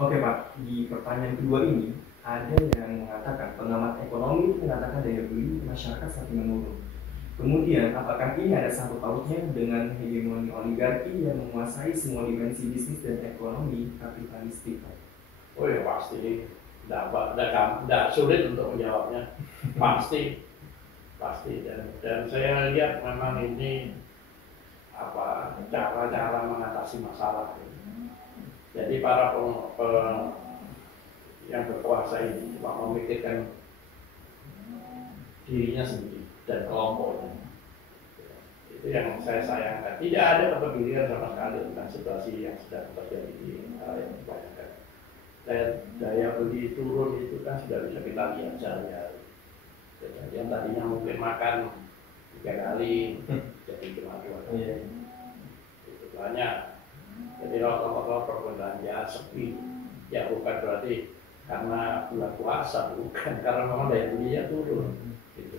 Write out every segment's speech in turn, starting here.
Oke Pak, di pertanyaan kedua ini ada yang mengatakan pengamat ekonomi itu mengatakan daya beli masyarakat semakin menurun. Kemudian, apakah ini ada sangkut pautnya dengan hegemoni oligarki yang menguasai semua dimensi bisnis dan ekonomi kapitalistik, Pak? Oh ya pasti, tidak sulit untuk menjawabnya. Pasti, pasti. Dan saya lihat memang ini cara-cara mengatasi masalah. Jadi para yang berkuasa ini cuma memikirkan dirinya sendiri dan kelompoknya. Itu yang saya sayangkan. Tidak ada kepedulian sama sekali tentang situasi yang sedang terjadi di yang dibayangkan. Daya beli turun itu kan sudah bisa kita lihat sehari-hari. Yang tadinya mungkin makan 3 kali jadi cuma 2 kali. Itu banyak. Jadi kalau perbelanja sepi, ya bukan berarti karena bulan puasa, bukan, karena memang daya belinya turun. Gitu.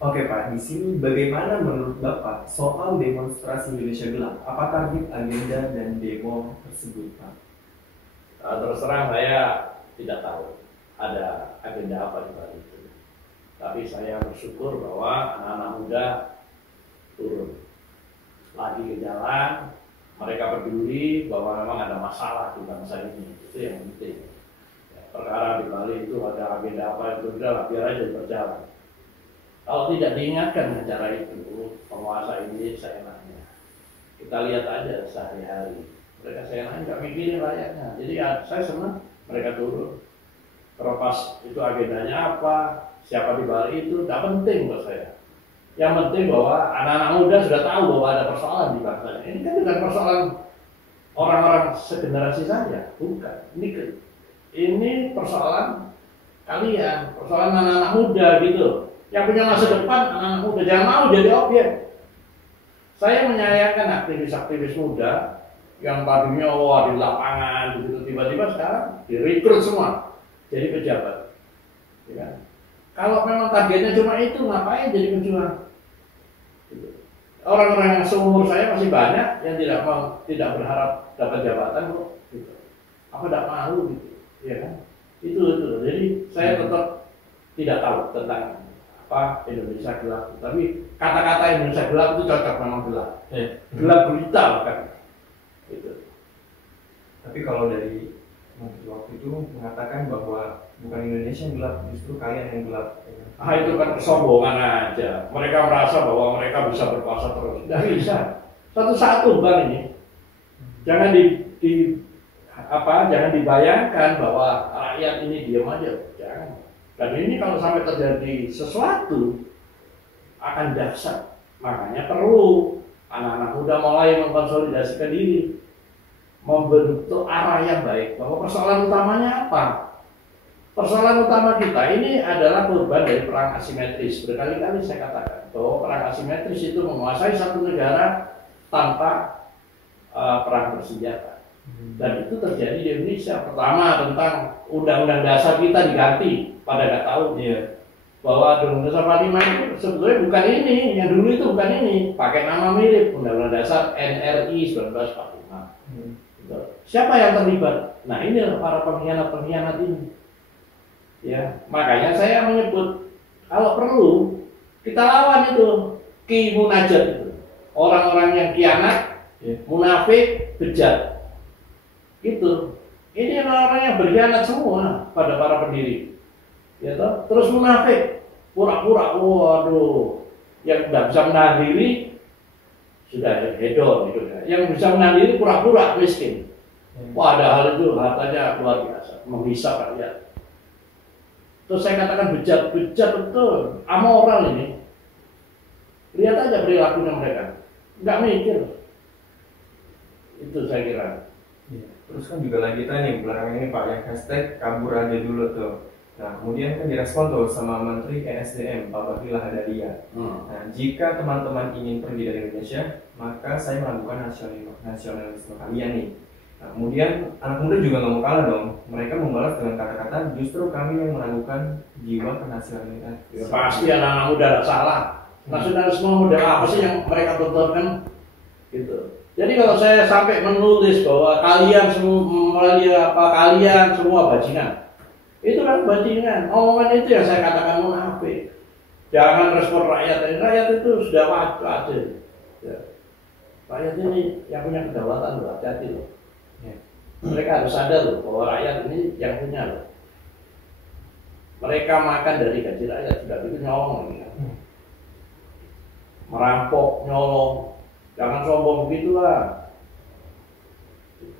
Oke Pak, di sini bagaimana menurut Bapak soal demonstrasi Indonesia Gelap? Apa target, agenda, dan demo tersebut, Pak? Terus terang saya tidak tahu ada agenda apa di balik itu. Tapi saya bersyukur bahwa anak-anak muda turun lagi ke jalan. Mereka peduli bahwa memang ada masalah di bangsa ini, itu yang penting. Ya, perkara di Bali itu ada agenda apa itu udah biar aja berjalan. Kalau tidak diingatkan dengan cara itu, penguasa ini seenaknya. Kita lihat aja sehari-hari. Mereka seenaknya nggak mikirin rakyatnya. Jadi ya, saya senang mereka turun. Terlepas itu agendanya apa, siapa di Bali itu, tidak penting buat saya. Yang penting bahwa anak-anak muda sudah tahu bahwa ada persoalan di bangsa ini. Ini kan bukan persoalan orang-orang segenerasi saja, bukan. Ini persoalan kalian, persoalan anak-anak muda gitu. Yang punya masa depan anak-anak muda, jangan mau jadi objek. Saya menyayangkan aktivis-aktivis muda yang tadinya di lapangan begitu, tiba-tiba sekarang direkrut semua jadi pejabat. Ya. Kalau memang targetnya cuma itu, ngapain jadi pejuang? Orang-orang yang seumur saya masih banyak yang tidak berharap dapat jabatan kok. Gitu. Apa tidak mau gitu, ya kan? Itu. Jadi saya tetap tidak tahu tentang apa Indonesia gelap. Tapi kata-kata Indonesia gelap itu cocok, memang gelap. Gelap berita kan. Gitu. Tapi kalau dari waktu itu mengatakan bahwa bukan Indonesia yang gelap, justru kalian yang gelap. Itu kan kesombongan aja. Mereka merasa bahwa mereka bisa berkuasa terus. Tidak bisa. Satu saat tumbang ini. Jangan jangan dibayangkan bahwa rakyat ini diam aja. Jangan. Dan ini kalau sampai terjadi sesuatu akan dahsyat. Makanya perlu anak-anak muda mulai mengkonsolidasikan diri, membentuk arah yang baik. Bahwa persoalan utamanya apa? Persoalan utama kita ini adalah korban dari perang asimetris. Berkali-kali saya katakan bahwa perang asimetris itu menguasai satu negara tanpa perang bersenjata. Dan itu terjadi di Indonesia. Pertama tentang Undang-Undang Dasar kita diganti. Pada nggak tahu bahwa Undang-Undang Dasar 45 itu sebetulnya bukan ini. Yang dulu itu bukan ini. Pakai nama mirip Undang-Undang Dasar NRI 1945. Siapa yang terlibat? Nah ini para pengkhianat-pengkhianat ini. Ya, makanya saya menyebut kalau perlu kita lawan itu Ki Munajat itu. Orang-orang yang khianat, munafik, bejat. Gitu. Ini orang-orang yang berkhianat semua pada para pendiri. Ya toh? Terus munafik, pura-pura, waduh, yang tidak bisa menahan diri sudah hedon gitu. Yang bisa menahan diri pura-pura miskin. Wah, ada hal itu hartanya luar biasa, menghisap rakyat. Terus saya katakan bejat betul, amoral ini. Lihat aja perilakunya mereka, nggak mikir. Itu saya kira. Ya. Terus kan juga lanjutan nih belakangan ini Pak, yang hashtag kabur aja dulu tuh. Nah kemudian kan direspon tuh sama Menteri ESDM Pak Bahlil Lahadalia. Nah jika teman-teman ingin pergi dari Indonesia, maka saya melakukan nasionalisme kalian nih. Nah, kemudian anak muda juga nggak mau kalah dong. Mereka membalas dengan kata-kata justru kami yang meragukan jiwa kenasionalitas. Ya, pasti anak-anak muda tidak salah. Nasionalisme model apa sih yang mereka tontonkan? Gitu. Jadi kalau saya sampai menulis bahwa kalian semua bajingan, itu kan bajingan. Omongan itu yang saya katakan munafik. Jangan respon rakyat. Rakyat itu sudah wajar. Ya. Rakyat ini yang punya kedaulatan loh, hati-hati loh. Ya. Mereka harus sadar loh bahwa rakyat ini yang punya loh. Mereka makan dari gaji rakyat, sudah itu nyolong ya. Merampok, nyolong. Jangan sombong begitulah.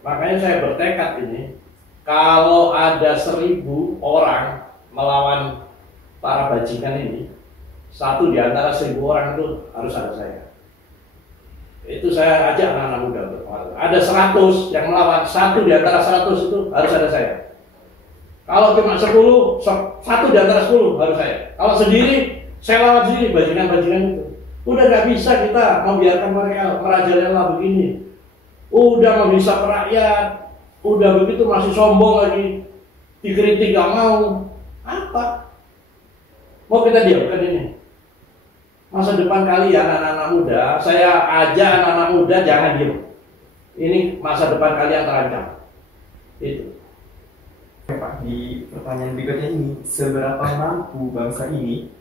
Makanya saya bertekad ini, kalau ada 1.000 orang melawan para bajingan ini, satu di antara 1.000 orang itu harus ada saya. Itu saya ajak anak-anak muda berpengaruh. Ada 100 yang melawan, satu di antara 100 itu harus ada saya. Kalau cuma 10, satu di antara 10 harus saya. Kalau sendiri, saya lawan sendiri bajingan-bajingan itu. Udah gak bisa kita membiarkan mereka merajalela begini. Udah menghisap rakyat, udah begitu masih sombong lagi, dikritik gak mau. Apa? Mau kita diamkan ini? Masa depan kalian anak-anak muda, saya ajak anak-anak muda jangan diem. Ini masa depan kalian terancam. Itu. Pak, di pertanyaan berikutnya ini, seberapa mampu bangsa ini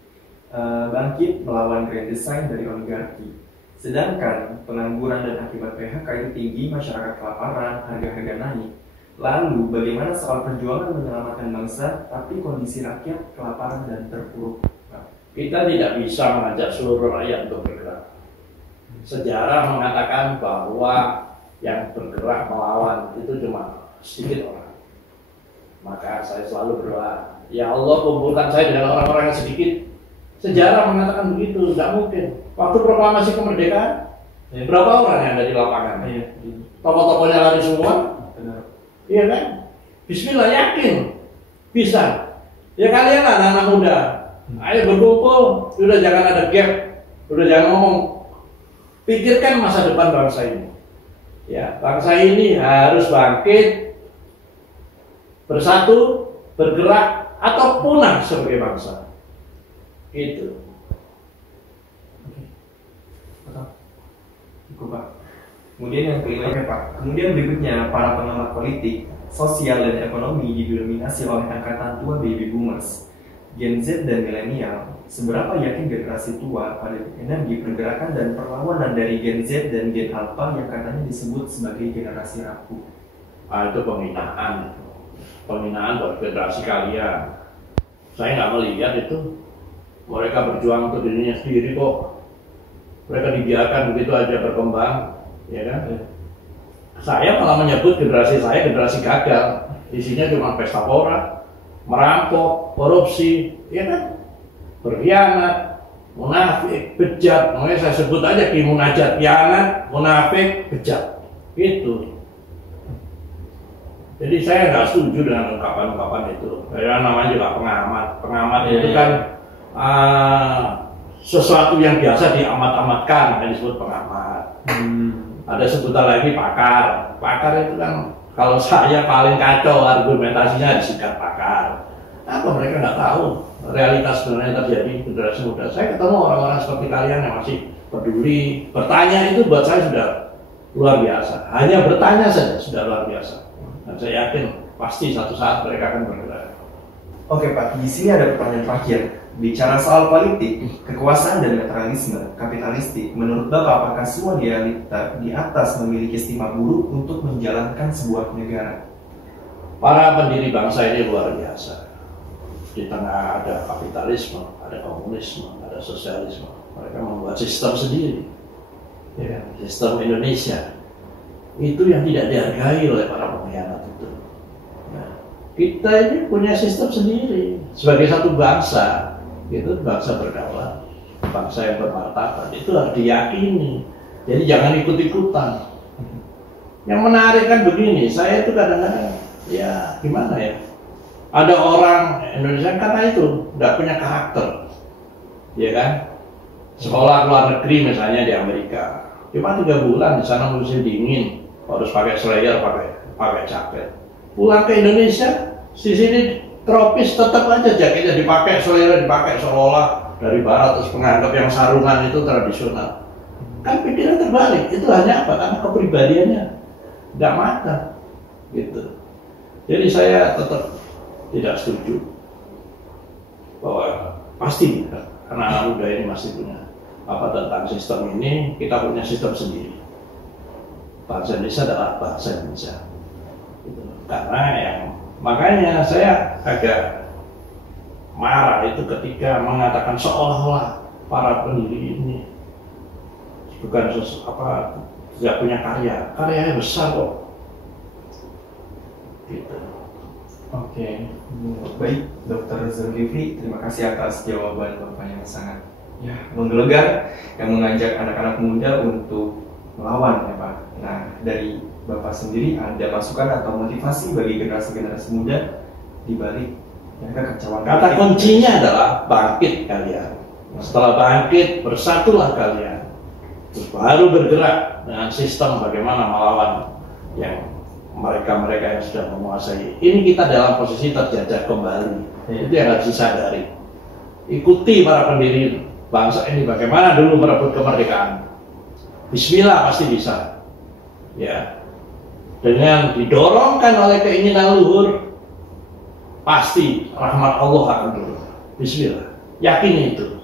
bangkit melawan grand design dari oligarki? Sedangkan pengangguran dan akibat PHK itu tinggi, masyarakat kelaparan, harga-harga naik. Lalu bagaimana soal perjuangan menyelamatkan bangsa, tapi kondisi rakyat kelaparan dan terpuruk? Kita tidak bisa mengajak seluruh rakyat untuk bergerak. Sejarah mengatakan bahwa yang bergerak melawan itu cuma sedikit orang. Maka saya selalu berdoa, ya Allah kumpulkan saya dengan orang-orang yang sedikit. Sejarah mengatakan begitu, tidak mungkin. Waktu proklamasi kemerdekaan, berapa orang yang ada di lapangan? Tokoh-tokohnya lari semua. Iya kan? Bismillah, yakin bisa. Ya kalian lah anak-anak muda, ayo berkumpul, udah jangan ada gap, udah jangan ngomong. Pikirkan masa depan bangsa ini. Ya, bangsa ini harus bangkit, bersatu, bergerak, atau punah sebagai bangsa. Itu. Cukup, Pak. Kemudian yang kelima, Pak. Kemudian berikutnya, para pengamat politik, sosial dan ekonomi didominasi oleh angkatan tua baby boomers, Gen Z dan milenial. Seberapa yakin generasi tua pada energi pergerakan dan perlawanan dari Gen Z dan Gen Alpha yang katanya disebut sebagai generasi rapuh? Itu penghinaan. Penghinaan buat generasi kalian. Saya nggak melihat itu. Mereka berjuang untuk dirinya sendiri kok. Mereka dibiarkan begitu aja berkembang, ya kan? Saya malah menyebut generasi saya generasi gagal. Isinya cuma pesta pora, merampok, korupsi, ya kan? Berkhianat, munafik, bejat. Makanya saya sebut aja Ki Munajat, khianat, munafik, bejat. Itu. Jadi saya nggak setuju dengan ungkapan-ungkapan itu. Karena namanya juga pengamat. Pengamat itu kan sesuatu yang biasa diamat-amatkan, yang disebut pengamat. Ada sebutan lagi pakar. Pakar itu kan kalau saya paling kacau argumentasinya disikat pakar. Apa mereka nggak tahu realitas sebenarnya terjadi generasi muda. Saya ketemu orang-orang seperti kalian yang masih peduli, bertanya itu buat saya sudah luar biasa. Hanya bertanya saja sudah luar biasa. Dan saya yakin pasti satu saat mereka akan bergerak. Oke Pak, di sini ada pertanyaan terakhir. Bicara soal politik, kekuasaan dan netralisme, kapitalistik, menurut Bapak apakah semua realita di atas memiliki stigma buruk untuk menjalankan sebuah negara? Para pendiri bangsa ini luar biasa. Di tengah ada kapitalisme, ada komunisme, ada sosialisme. Mereka membuat sistem sendiri. Ya, sistem Indonesia. Itu yang tidak dihargai oleh para pengkhianat itu. Nah, kita ini punya sistem sendiri sebagai satu bangsa. Itu bangsa berdaulat, bangsa yang bermartabat, itu harus diyakini. Jadi jangan ikut-ikutan. Yang menarik kan begini, saya itu kadang-kadang ya gimana ya, ada orang Indonesia karena itu tidak punya karakter, ya kan? Sekolah luar negeri misalnya di Amerika, cuma 3 bulan di sana musim dingin, harus pakai slayer, pakai jaket. Pulang ke Indonesia, di sini tropis tetap aja jaketnya dipakai, selera dipakai, seolah dari barat terus menganggap yang sarungan itu tradisional. Kan pikiran terbalik, itu hanya apa? Karena kepribadiannya nggak matang, gitu. Jadi saya tetap tidak setuju bahwa pasti anak-anak muda ini masih punya apa tentang sistem ini. Kita punya sistem sendiri. Bangsa Indonesia adalah bangsa Indonesia. Gitu. Karena yang makanya saya agak marah itu ketika mengatakan seolah-olah para pendiri ini bukan tidak punya karyanya besar kok. Gitu. Oke, baik Dokter Zulkifli, terima kasih atas jawaban Bapak yang sangat menggelegar, yang mengajak anak-anak muda untuk melawan ya Pak. Nah, dari Bapak sendiri ada masukan atau motivasi bagi generasi-generasi muda di balik kekacauan? Kata kuncinya adalah bangkit kalian. Setelah bangkit, bersatulah kalian. Terus baru bergerak dengan sistem bagaimana melawan yang mereka-mereka yang sudah menguasai. Ini kita dalam posisi terjajah kembali. Itu yang harus disadari. Ikuti para pendiri bangsa ini bagaimana dulu merebut kemerdekaan. Bismillah pasti bisa. Ya. Dengan didorongkan oleh keinginan luhur, pasti rahmat Allah akan turun. Bismillah. Yakini itu.